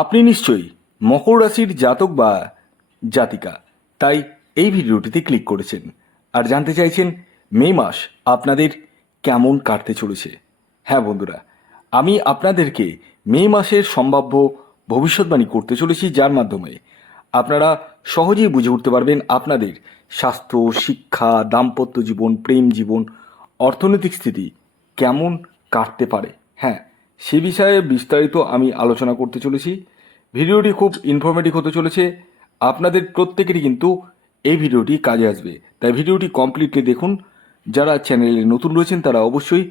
আপনি নিশ্চয়ই মকর রাশির জাতক বা জাতিকা, তাই এই ভিডিওটিতে ক্লিক করেছেন আর জানতে চাইছেন মে মাস আপনাদের কেমন কাটতে চলেছে। হ্যাঁ বন্ধুরা, আমি আপনাদেরকে মে মাসের সম্ভাব্য ভবিষ্যৎবাণী করতে চলেছি যার মাধ্যমে আপনারা সহজেই বুঝে উঠতে পারবেন আপনাদের স্বাস্থ্য, শিক্ষা, দাম্পত্য জীবন, প্রেম জীবন, অর্থনৈতিক স্থিতি কেমন কাটতে পারে। হ্যাঁ সে বিষয়ে বিস্তারিত আমি আলোচনা করতে চলেছি। ভিডিওটি খুব ইনফরমেটিভ হতে চলেছে। আপনাদের প্রত্যেকেরই কিন্তু এই ভিডিওটি কাজে আসবে। তাই ভিডিওটি কমপ্লিটলি দেখুন। যারা চ্যানেলে নতুন রয়েছেন, তারা অবশ্যই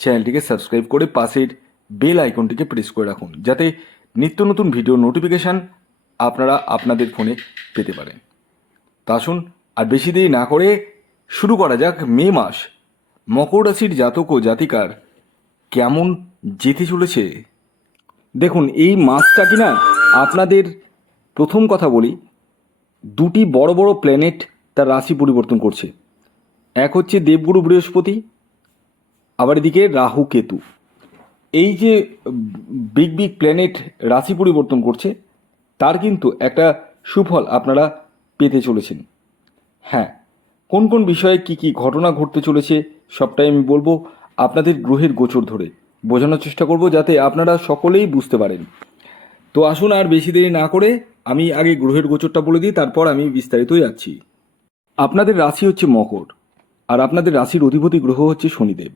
চ্যানেলটিকে সাবস্ক্রাইব করে পাশের বেল আইকনটিকে প্রেস করে রাখুন। যাতে নিত্য নতুন ভিডিও নোটিফিকেশান আপনারা আপনাদের ফোনে পেতে পারেন। তা আসুন, আর বেশি দেরি না করে শুরু করা যাক মে মাস। মকর রাশির জাতক ও জাতিকার কেমন যেতে চলেছে? দেখুন, এই মাসটা কিনা আপনাদের প্রথম কথা বলি, দুটি বড় বড় প্ল্যানেট তার রাশি পরিবর্তন করছে। এক হচ্ছে দেবগুরু বৃহস্পতি, আবার এদিকে রাহু কেতু। এই যে বিগ বিগ প্ল্যানেট রাশি পরিবর্তন করছে, তার কিন্তু একটা সুফল আপনারা পেতে চলেছেন। হ্যাঁ কোন কোন বিষয়ে কি কি ঘটনা ঘটতে চলেছে সবটাই আমি বলব আপনাদের গ্রহের গোচর ধরে। বোঝানোর চেষ্টা করব যাতে আপনারা সকলেই বুঝতে পারেন। তো আসুন আর বেশি দেরি না করে আমি আগে গ্রহের গোচরটা বলে দিই, তারপর আমি বিস্তারিত যাচ্ছি। আপনাদের রাশি হচ্ছে মকর, আর আপনাদের রাশির অধিপতি গ্রহ হচ্ছে শনিদেব।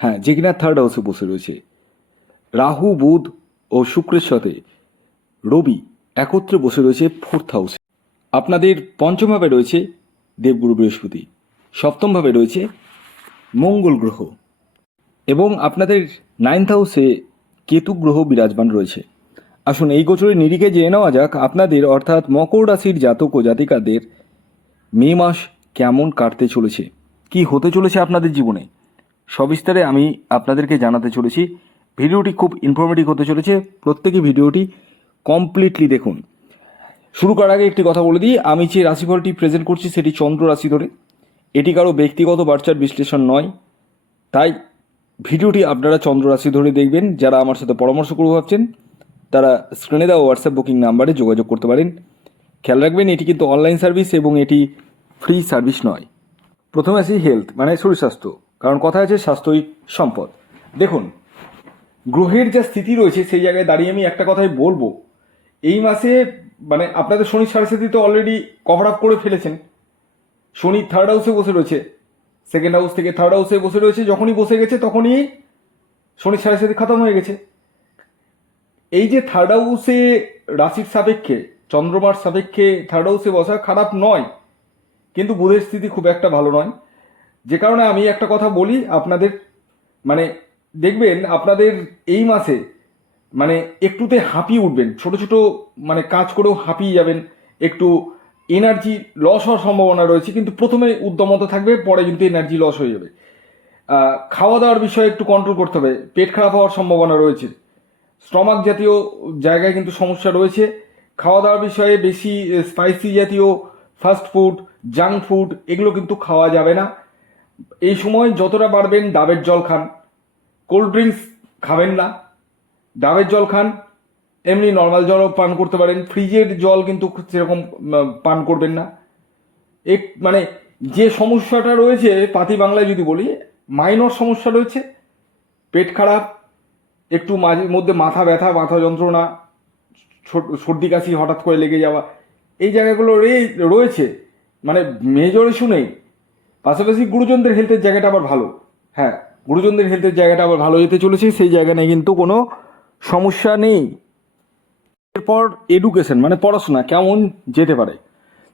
হ্যাঁ যে কিনা থার্ড হাউসে বসে রয়েছে। রাহু, বুধ ও শুক্রের সাথে রবি একত্রে বসে রয়েছে ফোর্থ হাউসে আপনাদের পঞ্চমভাবে রয়েছে দেবগুরু বৃহস্পতি সপ্তমভাবে রয়েছে মঙ্গল গ্রহ। এবং আপনাদের নাইন্থ হাউসে কেতু গ্রহ বিরাজমান রয়েছে। আসুন এই গোচরের নিরিখে জেনে নেওয়া যাক আপনাদের, অর্থাৎ মকর রাশির জাতক ও জাতিকাদের, মে মাস কেমন কাটতে চলেছে? কি হতে চলেছে আপনাদের জীবনে? সবিস্তারে আমি আপনাদেরকে জানাতে চলেছি। ভিডিওটি খুব ইনফরমেটিভ হতে চলেছে। প্রত্যেকে ভিডিওটি কমপ্লিটলি দেখুন। শুরু করার আগে একটি কথা বলে দিই। আমি যে রাশিফলটি প্রেজেন্ট করছি সেটি চন্দ্র রাশি ধরে। এটি কারও ব্যক্তিগত বার্চার বিশ্লেষণ নয়। তাই ভিডিওটি আপনারা চন্দ্র রাশি ধরে দেখবেন। যারা আমার সাথে পরামর্শ করব ভাবছেন তারা স্ক্রিনে দেওয়া হোয়াটসঅ্যাপ বুকিং নাম্বারে যোগাযোগ করতে পারেন। খেয়াল রাখবেন, এটি কিন্তু অনলাইন সার্ভিস এবং এটি ফ্রি সার্ভিস নয়। প্রথমে আসি হেলথ মানে শরীর স্বাস্থ্য, কারণ কথা আছে স্বাস্থ্যই সম্পদ। দেখুন, গ্রহের যা স্থিতি রয়েছে, সেই জায়গায় দাঁড়িয়ে আমি একটা কথাই বলব। এই মাসে মানে আপনাদের শনি সাড়ে সাথে তো অলরেডি কভার আপ করে ফেলেছেন। শনি থার্ড হাউসে বসে রয়েছে সেকেন্ড হাউস থেকে থার্ড হাউসে বসে রয়েছে, যখনই বসে গেছে, তখনই শনি সাড়ে সাথে খতম হয়ে গেছে। এই যে থার্ড হাউসে রাশির সাপেক্ষে, চন্দ্রমার সাপেক্ষে থার্ড হাউসে বসা খারাপ নয়, কিন্তু বুধের স্থিতি খুব একটা ভালো নয়। যে কারণে আমি একটা কথা বলি আপনাদের মানে দেখবেন আপনাদের এই মাসে মানে একটুতে হাঁপিয়ে উঠবেন, ছোট ছোট মানে কাজ করেও হাঁপিয়ে যাবেন, একটু এনার্জি লস হওয়ার সম্ভাবনা রয়েছে, কিন্তু প্রথমে উদ্যমতা থাকবে, পরে কিন্তু এনার্জি লস হয়ে যাবে। খাওয়া দাওয়ার বিষয়ে একটু কন্ট্রোল করতে হবে, পেট খারাপ হওয়ার সম্ভাবনা রয়েছে। স্টমাক জাতীয় জায়গায় কিন্তু সমস্যা রয়েছে। খাওয়া দাওয়ার বিষয়ে বেশি স্পাইসি জাতীয় ফাস্ট ফুড জাঙ্ক ফুড এগুলো কিন্তু খাওয়া যাবে না। এই সময় যতটা পারবেন ডাবের জল খান। কোল্ড ড্রিঙ্কস খাবেন না। ডাবের জল খান, এমনি নর্মাল জলও পান করতে পারেন। ফ্রিজের জল কিন্তু সেরকম পান করবেন না। এক মানে যে সমস্যাটা রয়েছে, পাতি বাংলায় যদি বলি মাইনর সমস্যা রয়েছে। পেট খারাপ একটু মাঝে মধ্যে মাথা ব্যথা, মাথা যন্ত্রণা সর্দি কাশি হঠাৎ করে লেগে যাওয়া, এই জায়গাগুলো রয়েছে। মানে মেজর ইস্যু নেই। পাশাপাশি গুরুজনদের হেলথের জায়গাটা আবার ভালো। হ্যাঁ গুরুজনদের হেলথের জায়গাটা আবার ভালো যেতে চলেছে, সেই জায়গা নিয়ে কিন্তু কোনো সমস্যা নেই। এরপর এডুকেশন মানে পড়াশোনা কেমন যেতে পারে?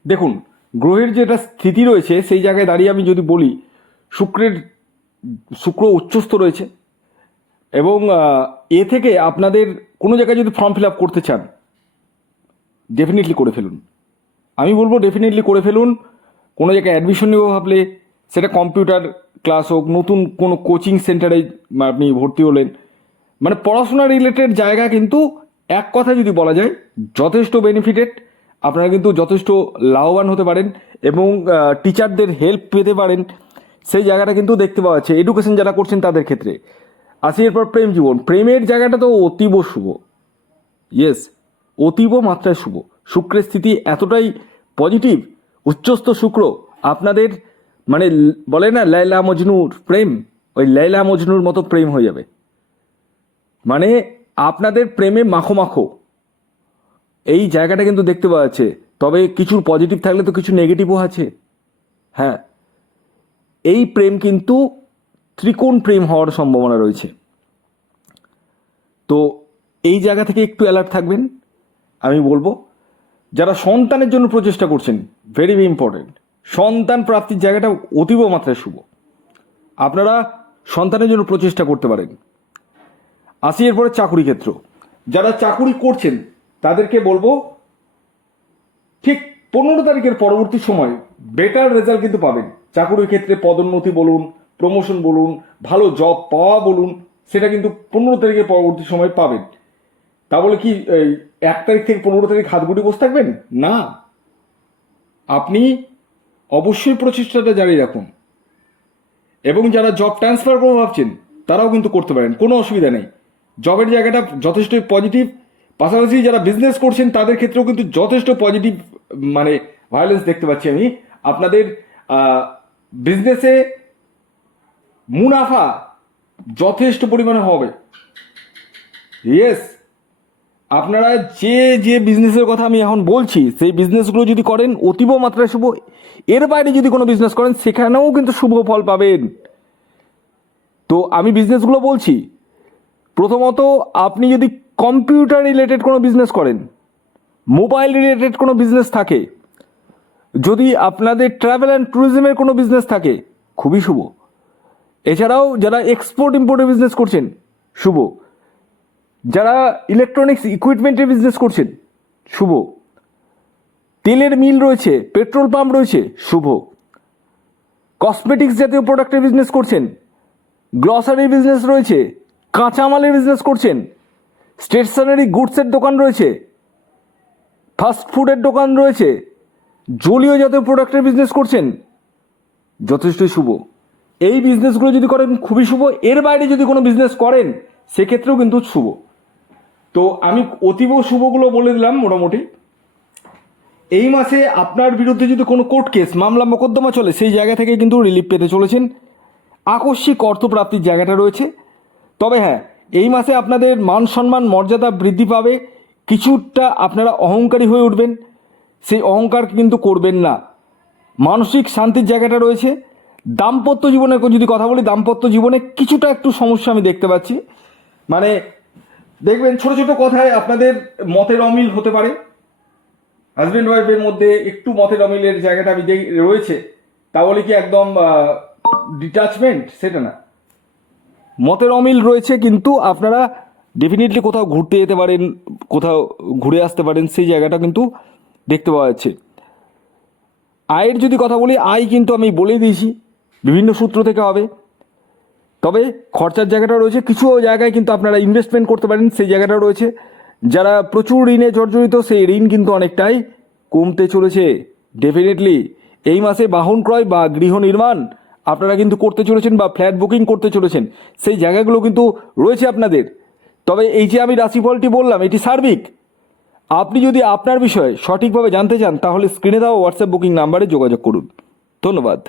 দেখুন, গ্রহের যেটা স্থিতি রয়েছে, সেই জায়গায় দাঁড়িয়ে আমি যদি বলি, শুক্রের, শুক্র উচ্চস্থ রয়েছে। এবং এ থেকে আপনাদের কোনো জায়গায় যদি ফর্ম ফিল আপ করতে চান ডেফিনেটলি করে ফেলুন। আমি বলব ডেফিনেটলি করে ফেলুন। কোনো জায়গায় অ্যাডমিশন নেব ভাবলে সেটা কম্পিউটার ক্লাস হোক, নতুন কোনো কোচিং সেন্টারে আপনি ভর্তি হলেন। মানে পড়াশোনা রিলেটেড জায়গা কিন্তু এক কথা যদি বলা যায়, যথেষ্ট বেনিফিটেড আপনারা কিন্তু যথেষ্ট লাভবান হতে পারেন এবং টিচারদের হেল্প পেতে পারেন। সেই জায়গাটা কিন্তু দেখতে পাওয়া যাচ্ছে। এডুকেশন যারা করছেন তাদের ক্ষেত্রে। আসি, এরপর প্রেম জীবন। প্রেমের জায়গাটা তো অতীব শুভ। ইয়েস অতীব মাত্রায় শুভ। শুক্রের স্থিতি এতটাই পজিটিভ উচ্চস্থ শুক্র আপনাদের মানে বলে না, লাইলা মজনুর প্রেম, ওই লাইলা মজনুর মতো প্রেম হয়ে যাবে। মানে আপনাদের প্রেমে মাখো মাখো। এই জায়গাটা কিন্তু দেখতে পাওয়া যাচ্ছে। তবে কিছুর পজিটিভ থাকলে তো কিছু নেগেটিভও আছে। হ্যাঁ এই প্রেম কিন্তু ত্রিকোণ প্রেম হওয়ার সম্ভাবনা রয়েছে। তো এই জায়গা থেকে একটু অ্যালার্ট থাকবেন। আমি বলব, যারা সন্তানের জন্য প্রচেষ্টা করছেন ভেরি ইম্পর্টেন্ট সন্তান প্রাপ্তির জায়গাটা অতীব মাত্রায় শুভ। আপনারা সন্তানের জন্য প্রচেষ্টা করতে পারেন। আসি এরপরে চাকুরি ক্ষেত্র। যারা চাকুরি করছেন, তাদেরকে বলব, ঠিক পনেরো তারিখের পরবর্তী সময় বেটার রেজাল্ট কিন্তু পাবেন। চাকুরির ক্ষেত্রে পদোন্নতি বলুন প্রমোশন বলুন, ভালো জব পাওয়া বলুন, সেটা কিন্তু পনেরো তারিখের পরবর্তী সময় পাবেন। তা বলে কি এক তারিখ থেকে পনেরো তারিখ হাত গুটি বসে থাকবেন? না। আপনি অবশ্যই প্রচেষ্টাটা জারি রাখুন। এবং যারা জব ট্রান্সফার করব ভাবছেন, তারাও কিন্তু করতে পারেন, কোনো অসুবিধা নেই। জবের জায়গাটা যথেষ্ট পজিটিভ পাশাপাশি যারা বিজনেস করছেন, তাদের ক্ষেত্রেও কিন্তু যথেষ্ট পজিটিভ মানে ভায়োলেন্স দেখতে পাচ্ছি আমি। আপনাদের বিজনেসে মুনাফা যথেষ্ট পরিমাণে হবে। ইয়েস আপনারা যে যে বিজনেসের কথা আমি এখন বলছি, সেই বিজনেসগুলো যদি করেন, অতীব মাত্রায় শুভ। এর বাইরে যদি কোনো বিজনেস করেন, সেখানেও কিন্তু শুভ ফল পাবেন। তো আমি বিজনেসগুলো বলছি, প্রথমত আপনি যদি কম্পিউটার রিলেটেড কোনো বিজনেস করেন মোবাইল রিলেটেড কোনো বিজনেস থাকে, যদি আপনাদের ট্রাভেল অ্যান্ড ট্যুরিজমের কোনো বিজনেস থাকে, খুবই শুভ। এছাড়াও যারা এক্সপোর্ট ইম্পোর্টের বিজনেস করছেন, শুভ। যারা ইলেকট্রনিক্স ইকুইপমেন্টের বিজনেস করছেন, শুভ। তেলের মিল রয়েছে পেট্রোল পাম্প রয়েছে, শুভ। কসমেটিক্স জাতীয় প্রোডাক্টের বিজনেস করছেন গ্রসারি বিজনেস রয়েছে, কাঁচামালের বিজনেস করছেন স্টেশনারি গুডসের দোকান রয়েছে ফাস্ট ফুডের দোকান রয়েছে, জলীয় জাতীয় প্রোডাক্টের বিজনেস করছেন যথেষ্ট শুভ। এই বিজনেসগুলো যদি করেন, খুবই শুভ। এর বাইরে যদি কোনো বিজনেস করেন, সেক্ষেত্রেও কিন্তু শুভ। তো আমি অতীব শুভগুলো বলে দিলাম মোটামুটি। এই মাসে আপনার বিরুদ্ধে যদি কোনো কোর্ট কেস মামলা মোকদ্দমা চলে, সেই জায়গা থেকে কিন্তু রিলিফ পেতে চলেছেন। আকস্মিক অর্থপ্রাপ্তির জায়গাটা রয়েছে। তবে হ্যাঁ এই মাসে আপনাদের মান সম্মান, মর্যাদা বৃদ্ধি পাবে। কিছুটা আপনারা অহংকারী হয়ে উঠবেন। সেই অহংকার কিন্তু করবেন না। মানসিক শান্তির জায়গাটা রয়েছে। দাম্পত্য জীবনে যদি কথা বলি, দাম্পত্য জীবনে কিছুটা একটু সমস্যা আমি দেখতে পাচ্ছি। মানে দেখবেন ছোট ছোট কথায় আপনাদের মতের অমিল হতে পারে। হাজব্যান্ড ওয়াইফের মধ্যে একটু মতের অমিলের জায়গাটা আমি রয়েছে। তা বলে কি একদম ডিটাচমেন্ট সেটা না। মতের অমিল রয়েছে, কিন্তু আপনারা ডেফিনেটলি কোথাও ঘুরতে যেতে পারেন, কোথাও ঘুরে আসতে পারেন, সেই জায়গাটা কিন্তু দেখতে পাওয়া যাচ্ছে। আয়ের যদি কথা বলি, আয় কিন্তু আমি বলেই দিয়েছি। বিভিন্ন সূত্র থেকে হবে। তবে খরচার জায়গাটা রয়েছে, কিছু জায়গায় কিন্তু আপনারা ইনভেস্টমেন্ট করতে পারেন, সেই জায়গাটা রয়েছে। যারা প্রচুর ঋণে জর্জরিত, সেই ঋণ কিন্তু অনেকটাই কমতে চলেছে। ডেফিনেটলি এই মাসে বাহন ক্রয় বা গৃহ নির্মাণ আপনারা কিন্তু করতে চলেছেন বা ফ্ল্যাট বুকিং করতে চলেছেন, সেই জায়গাগুলো কিন্তু রয়েছে আপনাদের। তবে এই যে আমি রাশিফলটি বললাম, এটি সার্বিক। আপনি যদি আপনার বিষয়ে সঠিকভাবে জানতে চান, তাহলে স্ক্রিনে দেওয়া হোয়াটসঅ্যাপ বুকিং নাম্বারে যোগাযোগ করুন। ধন্যবাদ।